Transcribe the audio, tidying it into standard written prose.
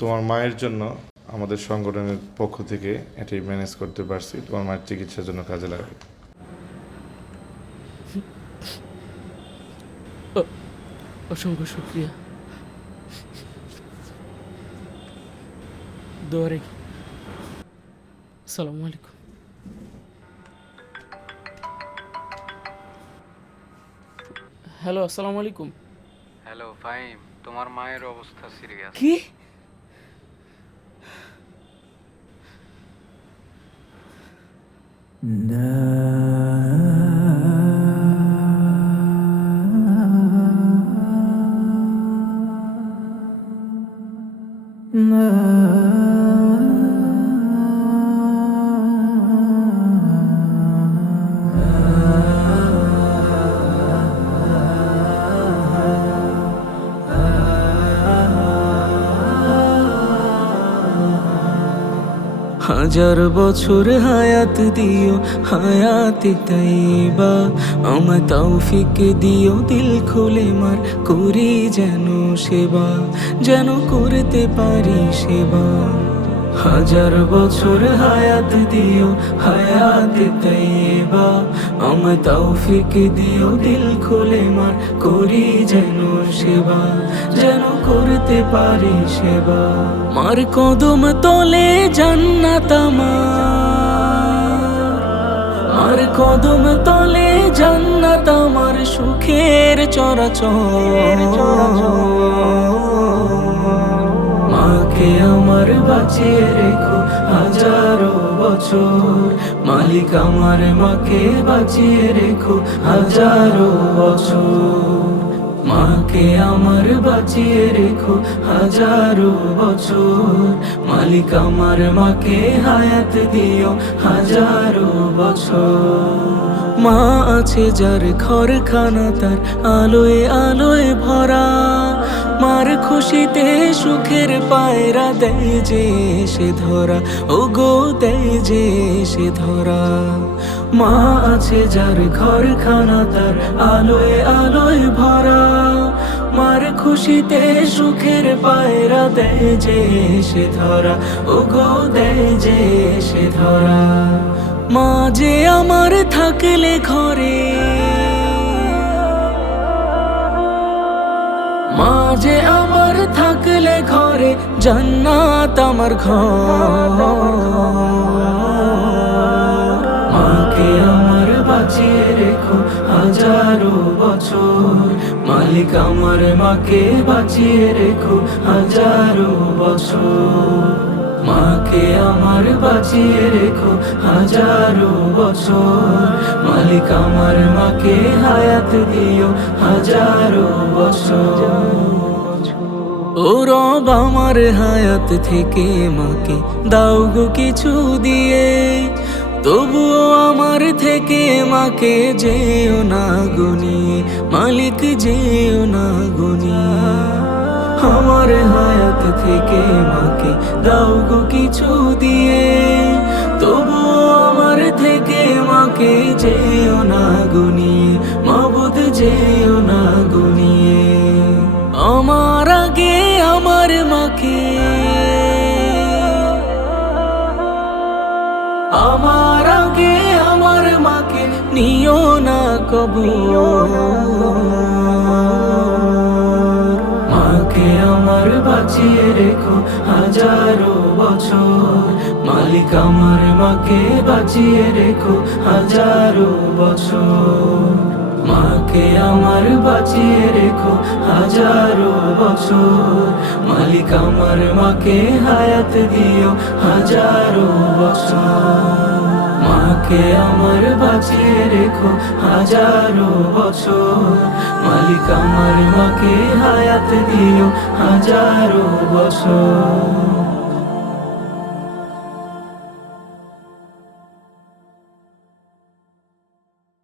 তোমার মায়ের জন্য আমাদের সংগঠনের পক্ষ থেকে এটাই ম্যানেজ করতে পারছি, তোমার মায়ের চিকিৎসার জন্য কাজে লাগবে। অসংখ্য শুক্রিয়া। দোয়া রেখে। আসসালামু আলাইকুম। হ্যালো, আসসালামু আলাইকুম। হ্যালো ফাহিম, তোমার মায়ের অবস্থা সিরিয়াস। কি? হাজার বছর হায়াত দিও, হায়াতে তাইবা, আমায় তৌফিক দিও, দিল খুলে মার করি যেন সেবা, যেন করতে পারি সেবা। হাজার বছর হায়াত দিও, হায়াতে তাইবা, আমায় তৌফিক দিও, দিল খুলে মার করি যেন সেবা, যেন করতে পারি সেবা। মার কদম তলে জান্নাত আমার, মার কদম তলে জান্নাত আমার, সুখের চরাচর। মাকে আমার বাঁচিয়ে রেখো হাজারো বছর, মালিক আমার মাকে বাঁচিয়ে রেখো হাজারো বছর। মাকে আমার বাঁচিয়ে রেখো হাজারো বছর, মালিক আমার মাকে হায়াত দিও হাজারো বছর। মা আছে যার ঘরখানা তার আলোয় আলোয় ভরা, মার খুশিতে সুখের পায়রা দেয় যে সে ধরা, ও গো দেয় যে সে ধরা। মা আছে যার ঘরখানা তার আলোয় আলোয় ভরা, মার খুশিতে সুখের পায়রা দেয় যে সে ধরা, ও গো দেয় যে সে ধরা। মা যে আমার থাকলে ঘরে, মা যে আমার থাকলে ঘরে, জান্নাত আমার ঘর। মাকে আমার বাঁচিয়ে রেখো হাজারো বছর, মালিক আমার মাকে বাঁচিয়ে রেখো হাজারো বছর। মাকে আমার বাঁচিয়ে রেখো হাজারো বছর, মালিক আমার মাকে হায়াত দিও হাজারো বছর। ও রব আমার হায়াত থেকে মাকে দাও গো কিছু দিয়ে, তবুও আমার থেকে মাকে যেও না গুনিয়ে, মালিক যেও না গুনিয়ে। আমার হায়াত থেকে মাকে দাও গো কিছু দিয়ে, তবুও আমার থেকে মাকে যেও না গুনিয়ে, মাবুদ যেও না গুনিয়ে। আমার আগে আমার মাকে, আমার আগে আমার মাকে নিও না কবু। মাকে আমার বাঁচিয়ে রেখো হাজারো বছর, মালিক আমার মাকে বাঁচিয়ে রেখো হাজারো বছর। মাকে আমার বাঁচিয়ে রেখো হাজারো বছর, মালিক আমার মাকে হায়াত দিও হাজারো বছর। মাকে আমার বাঁচিয়ে রেখো হাজারো বছর, মালিক আমার মাকে হায়াত দিও হাজারো বছর।